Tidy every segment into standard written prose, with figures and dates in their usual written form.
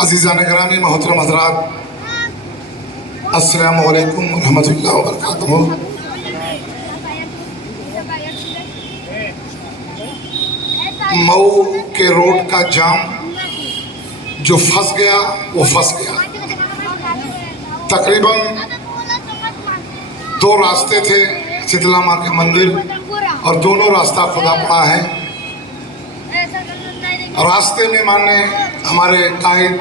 अज़ीज़ान गिरामी मोहतरम हज़रात, अस्सलामु अलैकुम रहमतुल्लाहि व बरकातुहू। मऊ के रोड का जाम जो फंस गया वो फंस गया। तकरीबन 2 रास्ते थे शीतला माँ के मंदिर और दोनों रास्ता खुदा पड़ा है। रास्ते में मानने हमारे कायद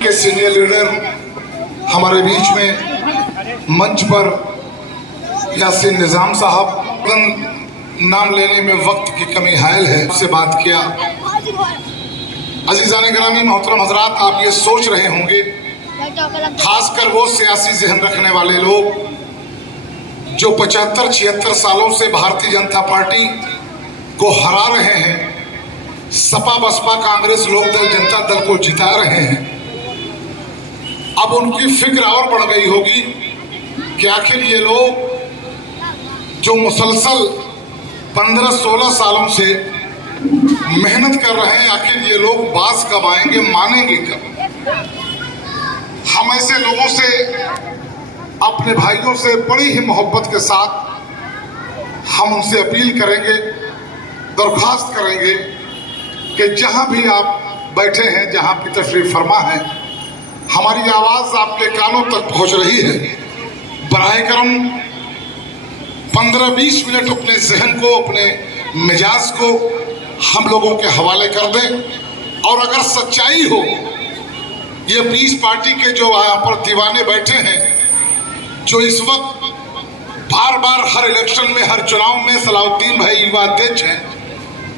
के सीनियर लीडर हमारे बीच में मंच पर यासीन निज़ाम साहब, नाम लेने में वक्त की कमी हायल है, उससे बात किया। अज़ीज़ान गिरामी मोहतरम हज़रात, आप ये सोच रहे होंगे, खासकर वो सियासी जहन रखने वाले लोग जो 75-76 सालों से भारतीय जनता पार्टी को हरा रहे हैं, सपा बसपा कांग्रेस लोकदल जनता दल को जिता रहे हैं, अब उनकी फिक्र और बढ़ गई होगी कि आखिर ये लोग जो मुसलसल 15-16 सालों से मेहनत कर रहे हैं, आखिर ये लोग बास कब आएंगे, मानेंगे कब। हम ऐसे लोगों से, अपने भाइयों से बड़ी ही मोहब्बत के साथ हम उनसे अपील करेंगे, दरख्वास्त करेंगे कि जहां भी आप बैठे हैं, जहां भी तशरीफ फरमा है, हमारी आवाज़ आपके कानों तक पहुंच रही है। बराए करम 15-20 मिनट अपने जहन को, अपने मिजाज को हम लोगों के हवाले कर दें, और अगर सच्चाई हो, ये 20 पार्टी के जो यहाँ पर दीवाने बैठे हैं, जो इस वक्त बार बार हर इलेक्शन में, हर चुनाव में सलाउद्दीन भाई युवा अध्यक्ष हैं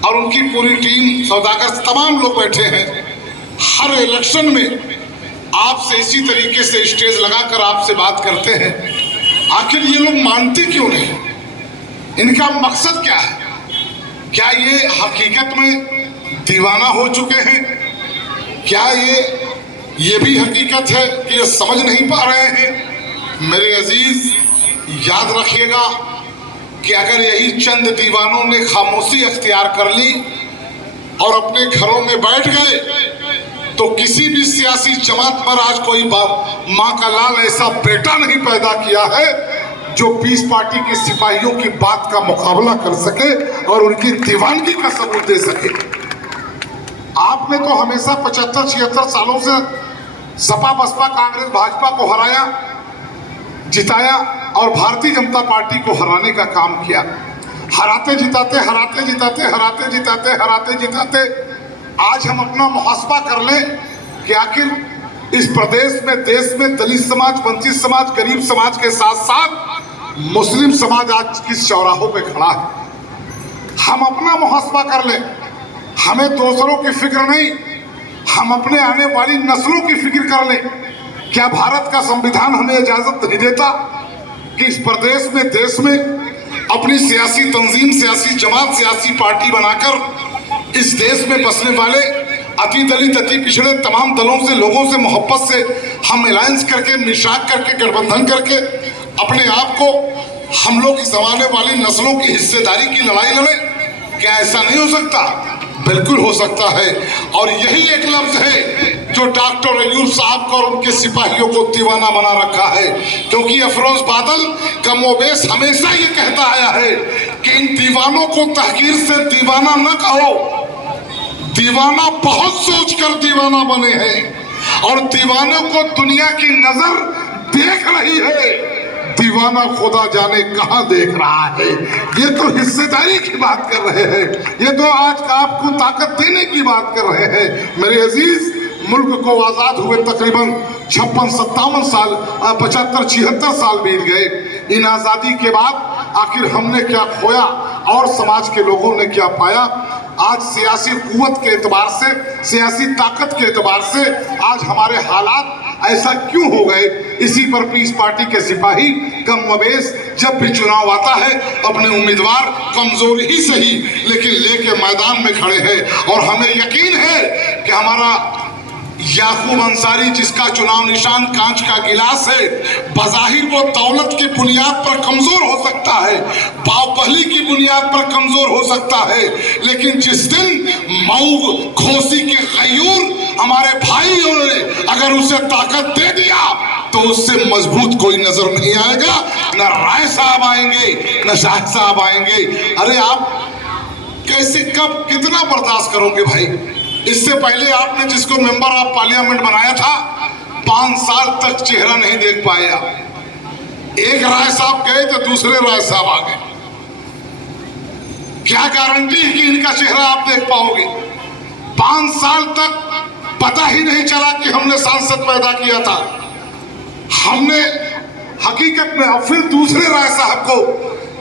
और उनकी पूरी टीम, सौदागर, तमाम लोग बैठे हैं, हर इलेक्शन में आपसे इसी तरीके से स्टेज लगाकर आपसे बात करते हैं। आखिर ये लोग मानते क्यों नहीं? इनका मकसद क्या है? क्या ये हकीकत में दीवाना हो चुके हैं? क्या ये भी हकीकत है कि ये समझ नहीं पा रहे हैं? मेरे अजीज, याद रखिएगा कि अगर यही चंद दीवानों ने खामोशी अख्तियार कर ली और अपने घरों में बैठ गए, तो किसी भी सियासी जमात पर आज कोई माँ का लाल ऐसा बेटा नहीं पैदा किया है जो 20 पार्टी के सिपाहियों की बात का मुकाबला कर सके और उनकी दीवानगी का सबूत दे सके। आपने तो हमेशा 75-76 सालों से सपा बसपा कांग्रेस भाजपा को हराया, जिताया और भारतीय जनता पार्टी को हराने का काम किया। हराते जिताते, हराते जिताते, हराते जिताते, हराते जिताते आज हम अपना मुहासबा कर लें कि आखिर इस प्रदेश में, देश में दलित समाज, वंचित समाज, गरीब समाज के साथ साथ मुस्लिम समाज आज किस चौराहों पे खड़ा है। हम अपना मुहासबा कर लें, हमें दूसरों की फिक्र नहीं, हम अपने आने वाली नस्लों की फिक्र कर लें। क्या भारत का संविधान हमें इजाजत नहीं देता कि इस प्रदेश में, देश में अपनी सियासी तंजीम, सियासी जमात, सियासी पार्टी बनाकर इस देश में बसने वाले अति दलित, अति पिछड़े तमाम दलों से, लोगों से मोहब्बत से हम अलायंस करके, मिशाक करके, गठबंधन करके अपने आप को हम लोग इस आने वाली नस्लों की हिस्सेदारी की लड़ाई लड़े? क्या ऐसा नहीं हो सकता? बिल्कुल हो सकता है। और यही एक लफ्ज है जो डॉक्टर अयूब साहब को और उनके सिपाहियों को दीवाना बना रखा है, क्योंकि अफरोज बादल कमोबेश हमेशा ये कहता आया है कि इन दीवानों को तहकीर से दीवाना न कहो, दीवाना बहुत सोचकर दीवाना बने हैं और दीवानों को दुनिया की नजर देख रही है, दीवाना खुदा जाने कहां देख रहा है। ये तो हिस्सेदारी की बात कर रहे हैं, ये तो आज आपको ताकत देने की बात कर रहे हैं। मेरे अजीज, मुल्क को आज़ाद हुए तकरीबन 56-57 साल, 75-76 साल बीत गए। इन आज़ादी के बाद आखिर हमने क्या खोया और समाज के लोगों ने क्या पाया? आज सियासी कुव्वत के एतबार से, सियासी ताकत के एतबार से आज हमारे हालात ऐसा क्यों हो गए? इसी पर 20 पार्टी के सिपाही कमोबेश जब भी चुनाव आता है अपने उम्मीदवार कमजोर ही सही लेकिन लेके मैदान में खड़े हैं। और हमें यकीन है कि हमारा याकूब अंसारी, जिसका चुनाव निशान कांच का गिलास है, बज़ाहिर वो दौलत की बुनियाद पर कमजोर हो सकता है, बाहुबली की बुनियाद पर कमजोर हो सकता है, लेकिन जिस दिन मऊ घोसी के गयूर हमारे भाइयों ने अगर उसे ताकत दे दिया तो उससे मजबूत कोई नजर नहीं आएगा। न राय साहब आएंगे, न शाह साहब आएंगे। अरे आप कैसे, कब, कितना बर्दाश्त करोगे भाई? इससे पहले आपने जिसको मेंबर ऑफ पार्लियामेंट बनाया था 5 साल तक चेहरा नहीं देख पाए आप। एक राय साहब गए तो दूसरे राय साहब आ गए। क्या गारंटी है कि इनका चेहरा आप देख पाओगे? 5 साल तक पता ही नहीं चला कि हमने सांसद पैदा किया था। हमने हकीकत में, और फिर दूसरे राय साहब को,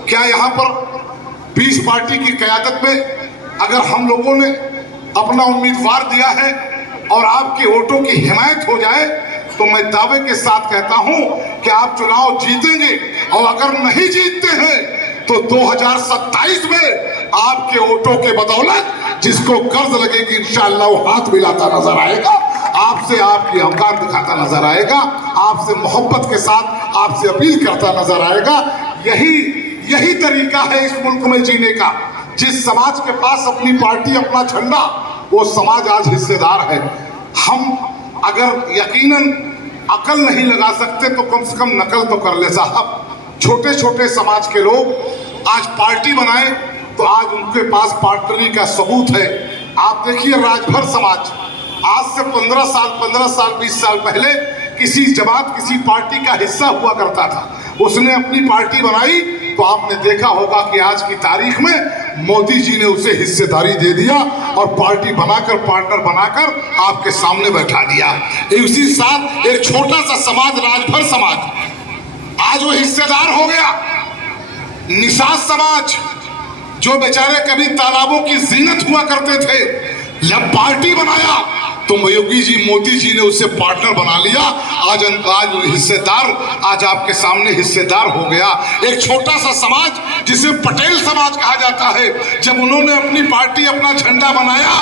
क्या यहाँ पर पीस पार्टी की क़यादत में अगर हम लोगों ने अपना उम्मीदवार दिया है और आपके वोटों की हिमायत हो जाए तो मैं दावे के साथ कहता हूं कि आप चुनाव जीतेंगे। और अगर नहीं जीतते हैं तो 2027 में आपके वोटों के बदौलत जिसको कर्ज लगेगी इंशाअल्लाह वो हाथ मिलाता नजर आएगा, आपसे आपकी औकात दिखाता नजर आएगा, आपसे मोहब्बत के साथ आपसे अपील करता नजर आएगा। यही तरीका है इस मुल्क में जीने का। जिस समाज के पास अपनी पार्टी, अपना झंडा, वो समाज आज हिस्सेदार है। हम अगर यकीनन अकल नहीं लगा सकते तो कम से कम नकल तो कर ले साहब। छोटे छोटे समाज के लोग आज पार्टी बनाए तो आज उनके पास पार्टनरी का सबूत है। आप देखिए राजभर समाज आज से 15 साल 20 साल पहले किसी जमात, किसी पार्टी का हिस्सा हुआ करता था। उसने अपनी पार्टी बनाई तो आपने देखा होगा कि आज की तारीख में मोदी जी ने उसे हिस्सेदारी दे दिया और पार्टी बनाकर, पार्टनर बनाकर आपके सामने बैठा दिया। इसी साथ एक छोटा सा समाज, राजभर समाज, आज वो हिस्सेदार हो गया। निषाद समाज जो बेचारे कभी तालाबों की जीनत हुआ करते थे, जब पार्टी बनाया तो योगी जी, मोदी जी ने उसे पार्टनर बना लिया। आज हिस्सेदार, आज आपके सामने हिस्सेदार हो गया। एक छोटा सा समाज जिसे पटेल समाज कहा जाता है, जब उन्होंने अपनी पार्टी, अपना झंडा बनाया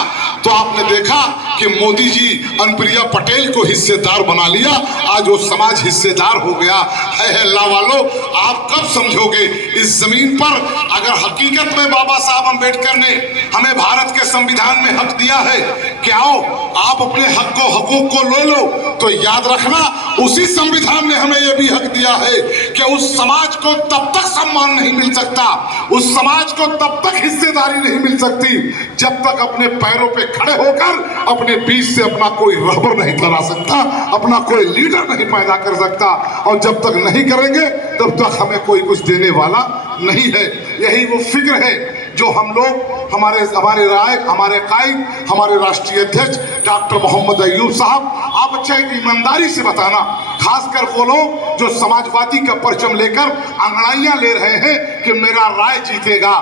तो आपने देखा कि मोदी जी अनुप्रिया पटेल को हिस्सेदार बना लिया। आज वो समाज हिस्सेदार हो गया है। अल्लाह वालों, आप कब समझोगे इस जमीन पर अगर हकीकत में बाबा साहब अम्बेडकर ने हमें भारत के संविधान में हक दिया है कि आओ आप अपने हक को, हकूक को ले लो, तो याद रखना उसी संविधान ने हमें यह भी हक दिया है कि उस समाज को तब तक सम्मान नहीं मिल सकता, उस समाज को तब तक हिस्सेदारी नहीं मिल सकती जब तक अपने पैरों पे खड़े होकर अपने बीच से अपना कोई रहबर नहीं करा सकता, अपना कोई लीडर नहीं पैदा कर सकता। और जब तक नहीं करेंगे तब तक हमें कोई कुछ देने वाला नहीं है। यही वो फिक्र है जो हम लोग, हमारे राय, हमारे कायद, हमारे राष्ट्रीय अध्यक्ष डॉक्टर मोहम्मद अय्यूब साहब, आप अच्छा एक ईमानदारी से बताना, खासकर वो लोग जो समाजवादी का परचम लेकर अंगड़ाइयां ले रहे हैं कि मेरा राय जीतेगा,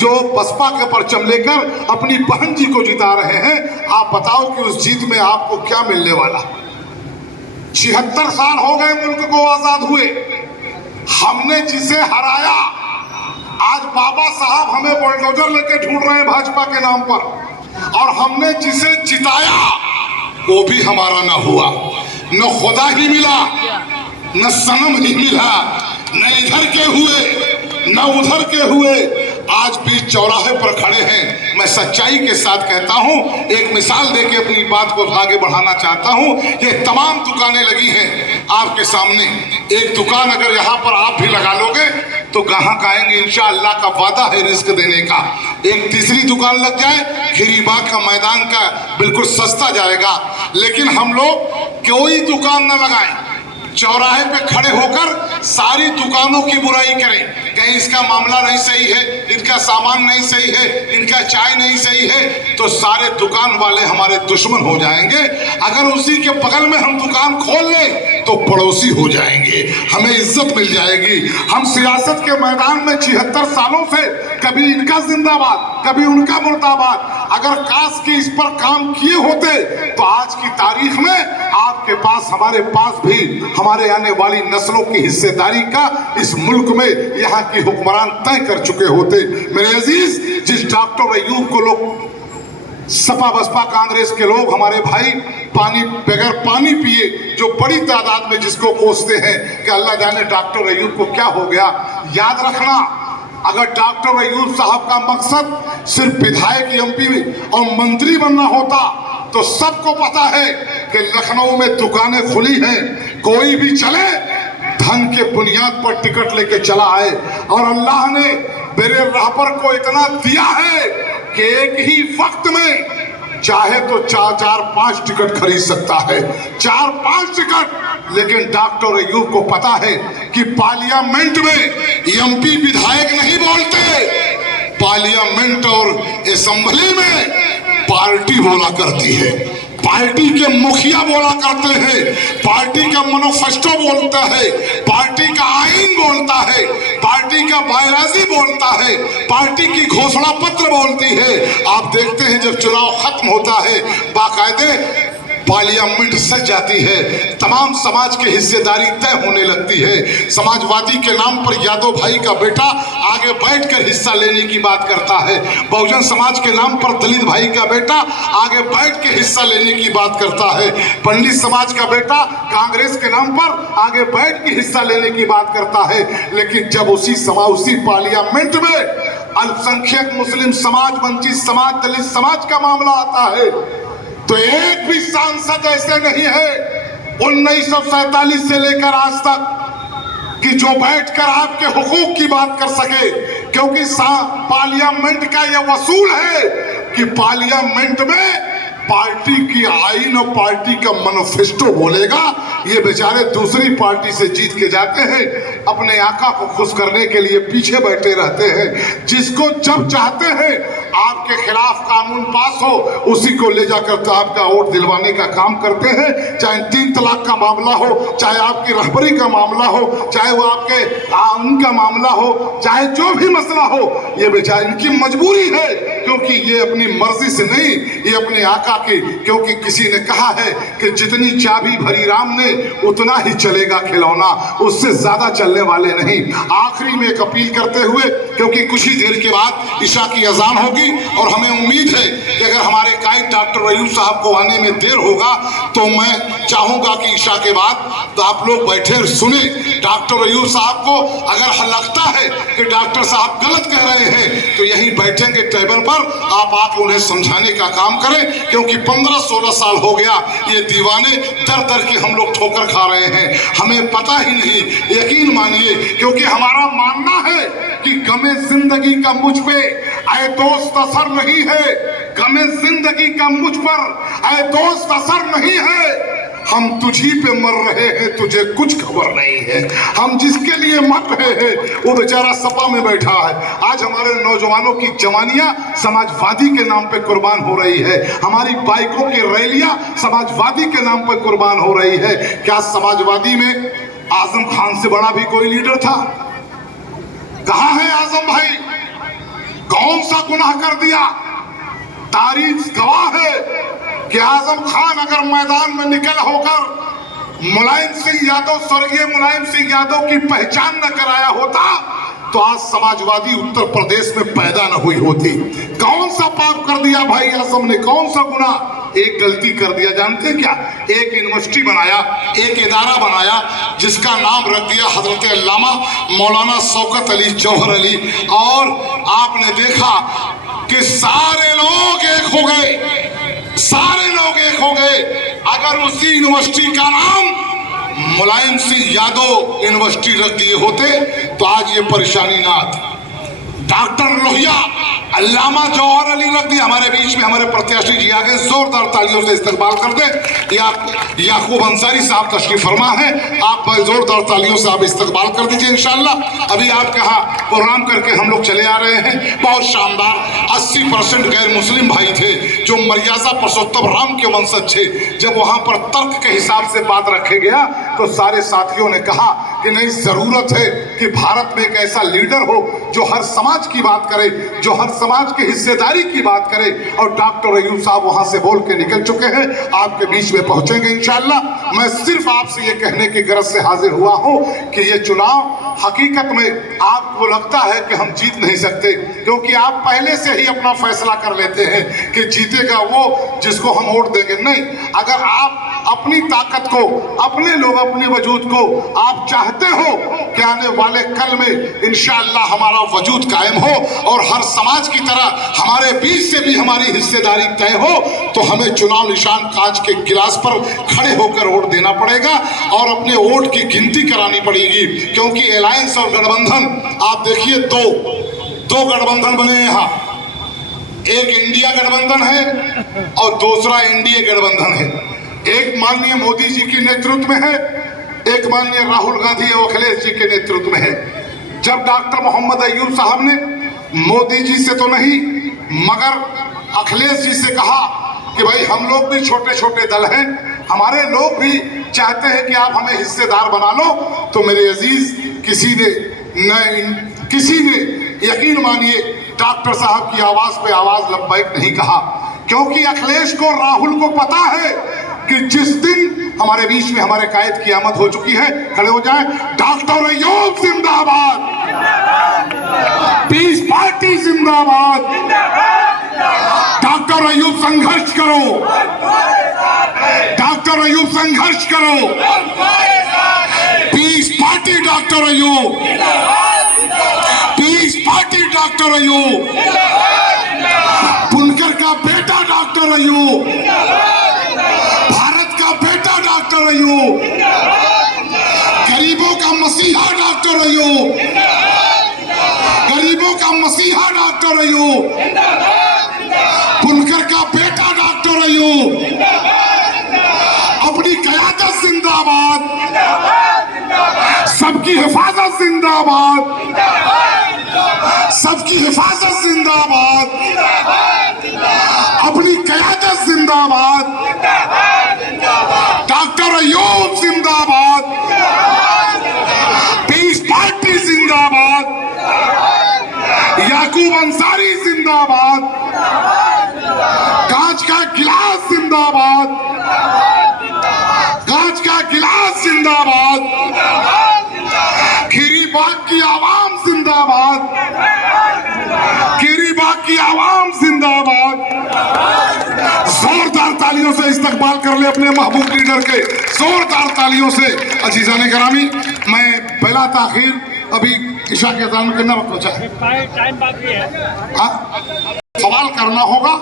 जो बसपा के परचम लेकर अपनी बहन जी को जिता रहे हैं, आप बताओ कि उस जीत में आपको क्या मिलने वाला? 76 साल हो गए मुल्क को आजाद हुए, हमने जिसे हराया, आज बाबा साहब हमें बुलडोजर लेके ढूंढ रहे हैं भाजपा के नाम पर, और हमने जिसे जिताया वो भी हमारा ना हुआ। न खुदा ही मिला, न सनम ही मिला, न इधर के हुए न उधर के हुए, आज बीच चौराहे पर खड़े हैं। मैं सच्चाई के साथ कहता हूं, एक मिसाल देके अपनी बात को आगे बढ़ाना चाहता हूं। ये तमाम दुकानें लगी हैं आपके सामने, एक दुकान अगर यहाँ पर आप भी लगा लोगे तो ग्राहक आएंगे, इंशाअल्लाह का वादा है रिस्क देने का। एक तीसरी दुकान लग जाए, खीरीबाग का मैदान का बिल्कुल सस्ता जाएगा। लेकिन हम लोग कोई दुकान न लगाएं, चौराहे पे खड़े होकर सारी दुकानों की बुराई करें, कहीं इसका मामला नहीं सही है, इनका सामान नहीं सही है, इनका चाय नहीं सही है, तो सारे दुकान वाले हमारे दुश्मन हो जाएंगे। अगर उसी के बगल में हम दुकान खोल लें तो पड़ोसी हो जाएंगे, हमें इज्जत मिल जाएगी। हम सियासत के मैदान में 76 सालों से कभी इनका जिंदाबाद, कभी उनका मुर्दाबाद, अगर काश की इस पर काम किए होते तो आज की तारीख में आपके पास, हमारे पास भी हमारे आने वाली नस्लों की हिस्सेदारी का इस मुल्क में यहाँ की हुक्मरान तय कर चुके होते। मेरे अजीज, जिस डॉक्टर अय्यूब को लोग, सपा बसपा कांग्रेस के लोग, हमारे भाई पानी बगैर पानी पिए जो बड़ी तादाद में जिसको कोसते हैं कि अल्लाह जाने डॉक्टर अय्यूब को क्या हो गया, याद रखना अगर डॉक्टर अय्यूब साहब का मकसद सिर्फ विधायक, एमपी और मंत्री बनना होता तो सबको पता है कि लखनऊ में दुकानें खुली हैं, कोई भी चले धन के बुनियाद पर टिकट लेके चला आए। और अल्लाह ने मेरे रहबर को इतना दिया है कि एक ही वक्त में चाहे तो 4-5 टिकट खरीद सकता है, 4-5 टिकट। लेकिन डॉक्टर अयूब को पता है कि पार्लियामेंट में एमपी विधायक नहीं बोलते, पार्लियामेंट और असेंबली में पार्टी बोला करती है, पार्टी के मुखिया बोला करते हैं, पार्टी का मैनिफेस्टो बोलता है, पार्टी का आईन बोलता है, पार्टी का बायोलॉजी बोलता है, पार्टी की घोषणा पत्र बोलती है। आप देखते हैं जब चुनाव खत्म होता है बाकायदे पार्लियामेंट सज जाती है, तमाम समाज की हिस्सेदारी तय होने लगती है। समाजवादी के नाम पर यादव भाई का बेटा आगे बैठकर हिस्सा लेने की बात करता है, बहुजन समाज के नाम पर दलित भाई का बेटा आगे बैठ के हिस्सा लेने की बात करता है, पंडित समाज का बेटा कांग्रेस के नाम पर आगे बैठ के हिस्सा लेने की बात करता है। लेकिन जब उसी पार्लियामेंट में अल्पसंख्यक मुस्लिम समाज, वंचित समाज, दलित समाज का मामला आता है तो एक भी सांसद ऐसे नहीं है 1947 से लेकर आज तक कि जो बैठकर आपके हुकूक की बात कर सके, क्योंकि पार्लियामेंट का यह वसूल है कि पार्लियामेंट में पार्टी की आईन और पार्टी का मैनिफेस्टो बोलेगा। ये बेचारे दूसरी पार्टी से जीत के जाते हैं, अपने आका को खुश करने के लिए पीछे बैठे रहते हैं। जिसको जब चाहते हैं आपके खिलाफ कानून पास हो उसी को ले जाकर आपका वोट दिलवाने का काम करते हैं। चाहे 3 तलाक का मामला हो, चाहे आपकी रहबरी का मामला हो, चाहे वो आपके उनका मामला हो, चाहे जो भी मसला हो, ये बेचारे इनकी मजबूरी है, क्योंकि ये अपनी मर्जी से नहीं, ये अपने आका की, क्योंकि किसी ने कहा है कि जितनी चाबी भरी राम ने उतना ही चलेगा खिलौना, उससे ज्यादा चलने वाले नहीं। आखिरी में एक अपील करते हुए, क्योंकि कुछ ही देर के बाद ईशा की अजान होगी और हमें उम्मीद है कि अगर हमारे कायद डॉक्टर अयूब साहब को आने में देर होगा तो मैं चाहूंगा कि ईशा के बाद तो आप लोग बैठे और सुने डॉक्टर अयूब साहब को। अगर लगता है कि डॉक्टर साहब गलत कह रहे हैं तो यहीं बैठेंगे टेबल पर, आप उन्हें समझाने का काम करें, क्योंकि 15-16 साल हो गया ये दीवाने दर दर के हम लोग ठोकर खा रहे हैं, हमें पता ही नहीं। यकीन मानिए, क्योंकि हमारा मानना है कि गमे जिंदगी का मुझ पे ऐ दोस्त असर नहीं है, गमे जिंदगी का मुझ पर ऐ दोस्त असर नहीं है। हम तुझी पे मर रहे हैं, तुझे कुछ खबर नहीं है। हम जिसके लिए मर रहे हैं वो बेचारा सपा में बैठा है। आज हमारे नौजवानों की जवानियां समाजवादी के नाम पे कुर्बान हो रही है, हमारी बाइकों की रैलियां समाजवादी के नाम पे कुर्बान हो रही है। क्या समाजवादी में आजम खान से बड़ा भी कोई लीडर था? कहां है आजम भाई? कौन सा गुनाह कर दिया? तारीख गवाह है कि आजम खान अगर मैदान में निकल होकर मुलायम सिंह यादव, स्वर्गीय मुलायम सिंह यादव की पहचान न कराया होता तो आज समाजवादी उत्तर प्रदेश में पैदा न हुई होती। कौन सा पाप कर दिया भाई आजम ने? कौन सा गुनाह? एक गलती कर दिया, जानते क्या? एक यूनिवर्सिटी बनाया, एक इदारा बनाया जिसका नाम रख दिया हजरत अल्लामा मौलाना शौकत अली जौहर अली, और आपने देखा कि सारे लोग एक हो गए, सारे लोग एक हो गए। अगर उसी यूनिवर्सिटी का नाम मुलायम सिंह यादव यूनिवर्सिटी रख दिए होते तो आज ये परेशानी ना आती। डॉक्टर लोहिया अल्लामा जौहर अली रख दिया। हमारे बीच में हमारे प्रत्याशी जी आगे, जोरदार तालियों से इस्तकबाल कर दे। याकूब अंसारी साहब तशरीफ फरमा है, आप जोरदार तालियों से आप इस्तकबाल कर दीजिए इंशाल्लाह। अभी आपके यहाँ प्रोग्राम करके हम लोग चले आ रहे हैं, बहुत शानदार। 80% गैर मुस्लिम भाई थे जो मर्यादा पुरुषोत्तम राम के वंशज थे। जब वहाँ पर तर्क के हिसाब से बात रखे गया तो सारे साथियों ने कहा कि नहीं, जरूरत है कि भारत में एक ऐसा लीडर हो जो हर समाज की बात करे, जो हर समाज की हिस्सेदारी की बात करे। और डॉक्टर अयूब साहब वहां से बोल के निकल चुके हैं, आपके बीच में पहुंचेंगे इंशाल्लाह। मैं सिर्फ आपसे ये कहने की गरज से हाजिर हुआ हूं कि ये चुनाव हकीकत में आपको लगता है कि हम जीत नहीं सकते, क्योंकि आप पहले से ही अपना फैसला कर लेते हैं कि जीतेगा वो जिसको हम वोट देंगे। नहीं, अगर आप अपनी ताकत को, अपने लोग, अपने वजूद को आप चाहते हो कि आने वाले कल में इंशाअल्लाह हमारा हमारा वजूद कायम हो और हर समाज की तरह हमारे बीच से भी हमारी हिस्सेदारी तय हो, तो हमें चुनाव निशान कांच के गिलास पर खड़े होकर वोट देना पड़ेगा और अपने वोट की गिनती करानी पड़ेगी। क्योंकि अलायंस और गठबंधन, आप देखिए दो गठबंधन बने हैं यहाँ, एक इंडिया गठबंधन है और दूसरा एनडीए गठबंधन है। एक माननीय मोदी जी के नेतृत्व में है, एक माननीय राहुल गांधी और अखिलेश जी के नेतृत्व में है। जब डॉक्टर मोहम्मद अय्यूब साहब ने मोदी जी से तो नहीं मगर अखिलेश जी से कहा कि भाई हम लोग भी छोटे छोटे दल हैं, हमारे लोग भी चाहते हैं कि आप हमें हिस्सेदार बना लो, तो मेरे अजीज किसी ने यकीन मानिए डॉक्टर साहब की आवाज पे आवाज लब्बैक नहीं कहा। क्योंकि अखिलेश को, राहुल को पता है कि जिस दिन हमारे बीच में हमारे कायद की आमद हो चुकी है, खड़े हो जाएं, डॉक्टर अय्यूब जिंदाबाद, पीस पार्टी जिंदाबाद, डॉक्टर अय्यूब संघर्ष करो, डॉक्टर अय्यूब संघर्ष करो, पीस पार्टी डॉक्टर अय्यूब, पीस पार्टी डॉक्टर अय्यूब, बुनकर का बेटा डॉक्टर अय्यूब, भारत का बेटा डॉक्टर अय्यूब, गरीबों का मसीहा डॉक्टर अय्यूब, गरीबों का मसीहा डॉक्टर अय्यूब, बुनकर का बेटा डॉक्टर अय्यूब, अपनी क़यादत जिंदाबाद, सबकी हिफाजत जिंदाबाद, सबकी हिफाजत जिंदाबाद, अपनी क़यादत जिंदाबाद, डॉक्टर अय्यूब जिंदाबाद, पीस पार्टी जिंदाबाद, याकूब अंसारी जिंदाबाद, कांच का गिलास जिंदाबाद, कांच का गिलास जिंदाबाद, खीरीबाग की आवाम जिंदाबाद, खीरीबाग की आवाम जिंदाबाद। जोरदार तालियों से इस्तकबाल कर ले अपने महबूब लीडर के, जोरदार तालियों से। अजीज़ान गिरामी, मैं बिला ताखीर अभी इशा के अज़ान में कितना वक्त बचा है? टाइम बाकी है। सवाल करना होगा,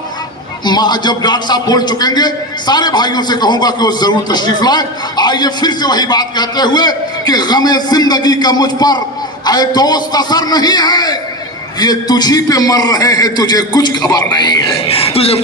जब डॉक्टर साहब बोल चुकेंगे सारे भाइयों से कहूंगा कि वो जरूर तशरीफ लाए। आइए फिर से वही बात कहते हुए कि गमे जिंदगी का मुझ पर ऐ दोस्त असर नहीं है, ये तुझी पे मर रहे हैं, तुझे कुछ खबर नहीं है, तुझे